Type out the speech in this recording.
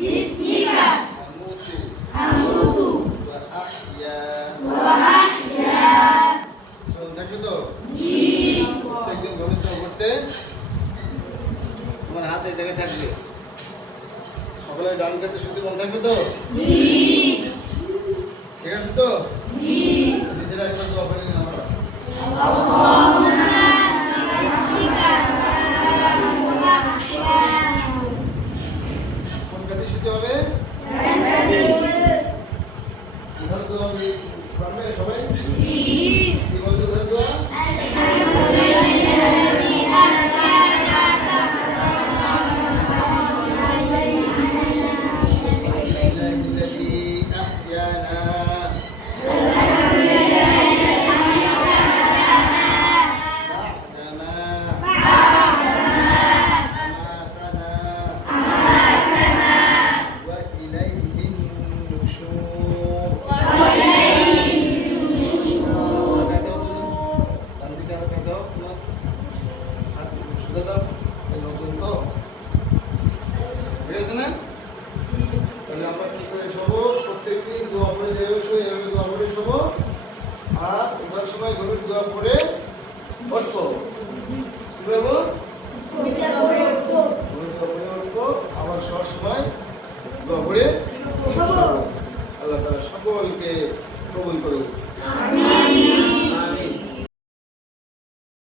باسمك أموت أموت وأحيا وأحيا শোন থাকবে তো জি একদম গণিত করতে তোমার হাত এই জায়গায় থাকবে সকলের ডান কাতে শুনতে মন থাকবে তো জি ঠিক আছে তো জি নিজেরা একবার দোয়া করে নিন আমরা اللهم باسمك وأحيا কোন কাতে শুনতে হবে কোথায় দোয়া হবে পারবে সবাই জি কি বলতে কোথায় দোয়া الذي أحيانا بعدما أماتنا وإليه النشور তাহলে আমরা কি করে শোবো প্রত্যেকদিন দোয়া পড়ে যেভাবে শুই এভাবে দোয়া পড়ে শোবো আর ওঠার সময় গভীর দোয়া পড়ে উঠবো কি বলবো গভীর দোয়া পড়ে উঠবো আবার শোয়ার সময় দোয়া পড়ে শোবো। আল্লাহ তাআলা সকলকে কবুল করুন।